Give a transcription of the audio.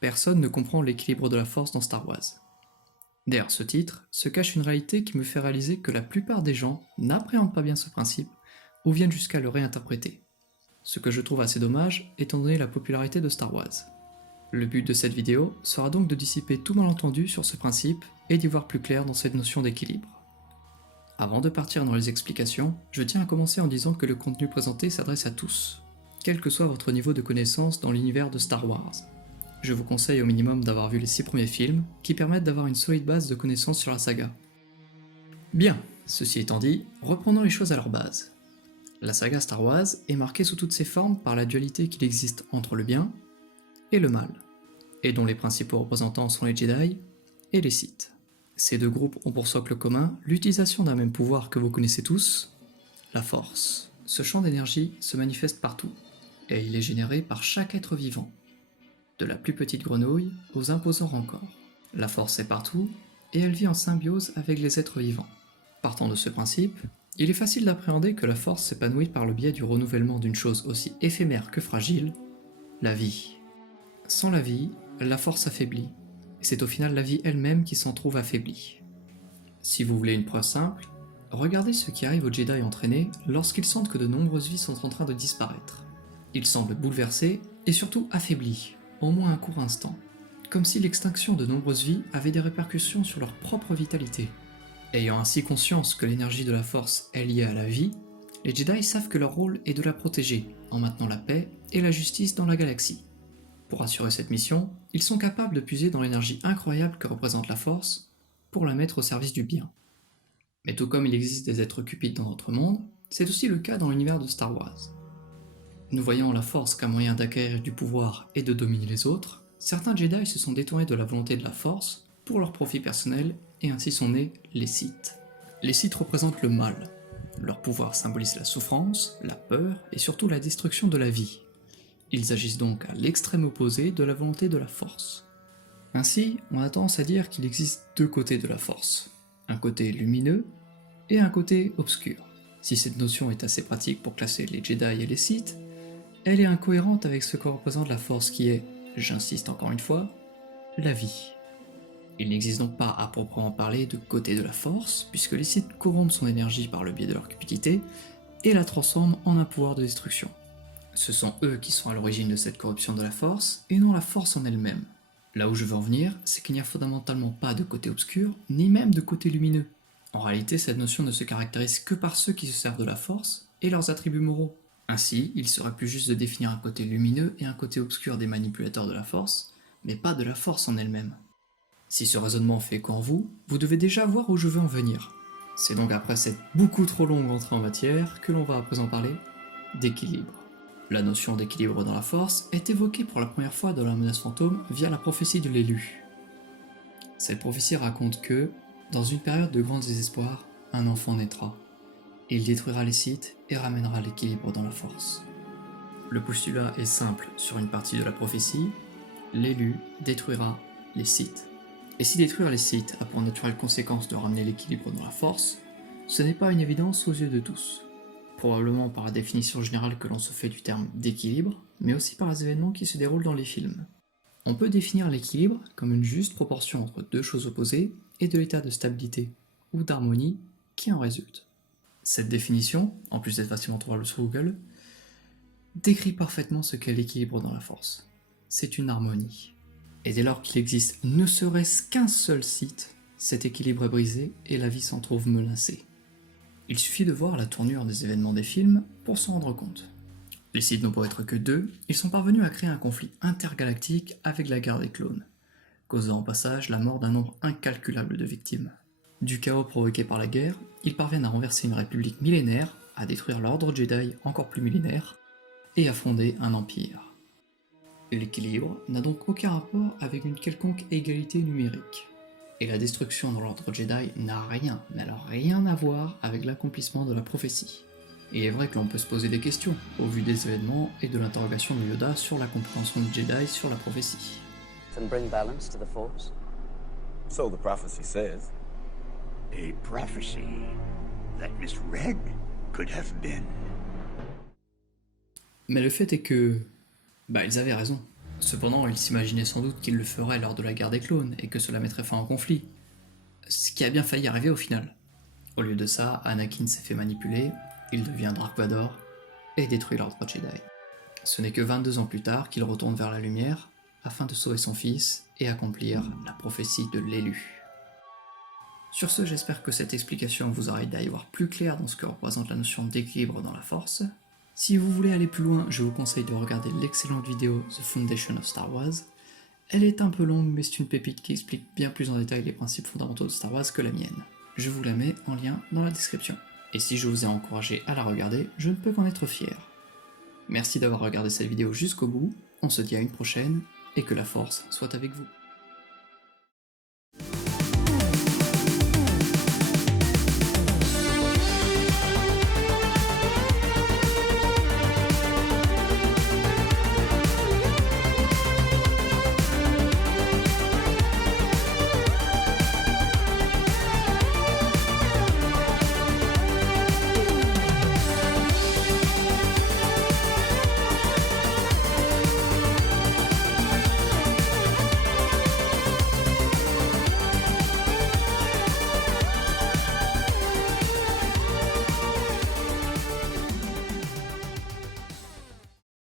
Personne ne comprend l'équilibre de la force dans Star Wars. Derrière ce titre se cache une réalité qui me fait réaliser que la plupart des gens n'appréhendent pas bien ce principe ou viennent jusqu'à le réinterpréter. Ce que je trouve assez dommage étant donné la popularité de Star Wars. Le but de cette vidéo sera donc de dissiper tout malentendu sur ce principe et d'y voir plus clair dans cette notion d'équilibre. Avant de partir dans les explications, je tiens à commencer en disant que le contenu présenté s'adresse à tous, quel que soit votre niveau de connaissance dans l'univers de Star Wars. Je vous conseille au minimum d'avoir vu les 6 premiers films, qui permettent d'avoir une solide base de connaissances sur la saga. Bien, ceci étant dit, reprenons les choses à leur base. La saga Star Wars est marquée sous toutes ses formes par la dualité qu'il existe entre le bien et le mal, et dont les principaux représentants sont les Jedi et les Sith. Ces deux groupes ont pour socle commun l'utilisation d'un même pouvoir que vous connaissez tous, la Force. Ce champ d'énergie se manifeste partout, et il est généré par chaque être vivant, de la plus petite grenouille aux imposants rancors. La force est partout, et elle vit en symbiose avec les êtres vivants. Partant de ce principe, il est facile d'appréhender que la force s'épanouit par le biais du renouvellement d'une chose aussi éphémère que fragile, la vie. Sans la vie, la force affaiblit, et c'est au final la vie elle-même qui s'en trouve affaiblie. Si vous voulez une preuve simple, regardez ce qui arrive aux Jedi entraînés lorsqu'ils sentent que de nombreuses vies sont en train de disparaître. Ils semblent bouleversés et surtout affaiblis, au moins un court instant, comme si l'extinction de nombreuses vies avait des répercussions sur leur propre vitalité. Ayant ainsi conscience que l'énergie de la force est liée à la vie, les Jedi savent que leur rôle est de la protéger, en maintenant la paix et la justice dans la galaxie. Pour assurer cette mission, ils sont capables de puiser dans l'énergie incroyable que représente la force, pour la mettre au service du bien. Mais tout comme il existe des êtres cupides dans notre monde, c'est aussi le cas dans l'univers de Star Wars. Nous voyons la force qu'un moyen d'acquérir du pouvoir et de dominer les autres, certains Jedi se sont détournés de la volonté de la force pour leur profit personnel et ainsi sont nés les Sith. Les Sith représentent le mal. Leur pouvoir symbolise la souffrance, la peur et surtout la destruction de la vie. Ils agissent donc à l'extrême opposé de la volonté de la force. Ainsi, on a tendance à dire qu'il existe deux côtés de la force, un côté lumineux et un côté obscur. Si cette notion est assez pratique pour classer les Jedi et les Sith, elle est incohérente avec ce que représente la force qui est, j'insiste encore une fois, la vie. Il n'existe donc pas à proprement parler de côté de la force, puisque les Sith corrompent son énergie par le biais de leur cupidité et la transforment en un pouvoir de destruction. Ce sont eux qui sont à l'origine de cette corruption de la force, et non la force en elle-même. Là où je veux en venir, c'est qu'il n'y a fondamentalement pas de côté obscur, ni même de côté lumineux. En réalité, cette notion ne se caractérise que par ceux qui se servent de la force et leurs attributs moraux. Ainsi, il serait plus juste de définir un côté lumineux et un côté obscur des manipulateurs de la force, mais pas de la force en elle-même. Si ce raisonnement fait écho en vous, vous devez déjà voir où je veux en venir. C'est donc après cette beaucoup trop longue entrée en matière que l'on va à présent parler d'équilibre. La notion d'équilibre dans la force est évoquée pour la première fois dans la menace fantôme via la prophétie de l'élu. Cette prophétie raconte que, dans une période de grand désespoir, un enfant naîtra. Il détruira les Sith et ramènera l'équilibre dans la force. Le postulat est simple sur une partie de la prophétie, l'élu détruira les Sith. Et si détruire les Sith a pour naturelle conséquence de ramener l'équilibre dans la force, ce n'est pas une évidence aux yeux de tous. Probablement par la définition générale que l'on se fait du terme d'équilibre, mais aussi par les événements qui se déroulent dans les films. On peut définir l'équilibre comme une juste proportion entre deux choses opposées et de l'état de stabilité ou d'harmonie qui en résulte. Cette définition, en plus d'être facilement trouvable sur Google, décrit parfaitement ce qu'est l'équilibre dans la force. C'est une harmonie. Et dès lors qu'il existe ne serait-ce qu'un seul Sith, cet équilibre est brisé et la vie s'en trouve menacée. Il suffit de voir la tournure des événements des films pour s'en rendre compte. Les Sith n'ont pas être que deux, ils sont parvenus à créer un conflit intergalactique avec la guerre des clones, causant au passage la mort d'un nombre incalculable de victimes. Du chaos provoqué par la guerre, ils parviennent à renverser une république millénaire, à détruire l'ordre Jedi encore plus millénaire, et à fonder un empire. L'équilibre n'a donc aucun rapport avec une quelconque égalité numérique. Et la destruction dans l'ordre Jedi n'a rien, mais alors rien à voir avec l'accomplissement de la prophétie. Il est vrai que l'on peut se poser des questions, au vu des événements et de l'interrogation de Yoda sur la compréhension du Jedi sur la prophétie. And bring balance to the Force. So the prophecy says. A prophecy that misread could have been. Mais le fait est que... ils avaient raison. Cependant, il s'imaginait sans doute qu'il le ferait lors de la guerre des clones et que cela mettrait fin au conflit. Ce qui a bien failli arriver au final. Au lieu de ça, Anakin s'est fait manipuler, il devient Dark Vador et détruit l'ordre Jedi. Ce n'est que 22 ans plus tard qu'il retourne vers la lumière afin de sauver son fils et accomplir la prophétie de l'élu. Sur ce, j'espère que cette explication vous aura aidé à y voir plus clair dans ce que représente la notion d'équilibre dans la Force. Si vous voulez aller plus loin, je vous conseille de regarder l'excellente vidéo The Foundation of Star Wars. Elle est un peu longue, mais c'est une pépite qui explique bien plus en détail les principes fondamentaux de Star Wars que la mienne. Je vous la mets en lien dans la description. Et si je vous ai encouragé à la regarder, je ne peux qu'en être fier. Merci d'avoir regardé cette vidéo jusqu'au bout, on se dit à une prochaine, et que la Force soit avec vous.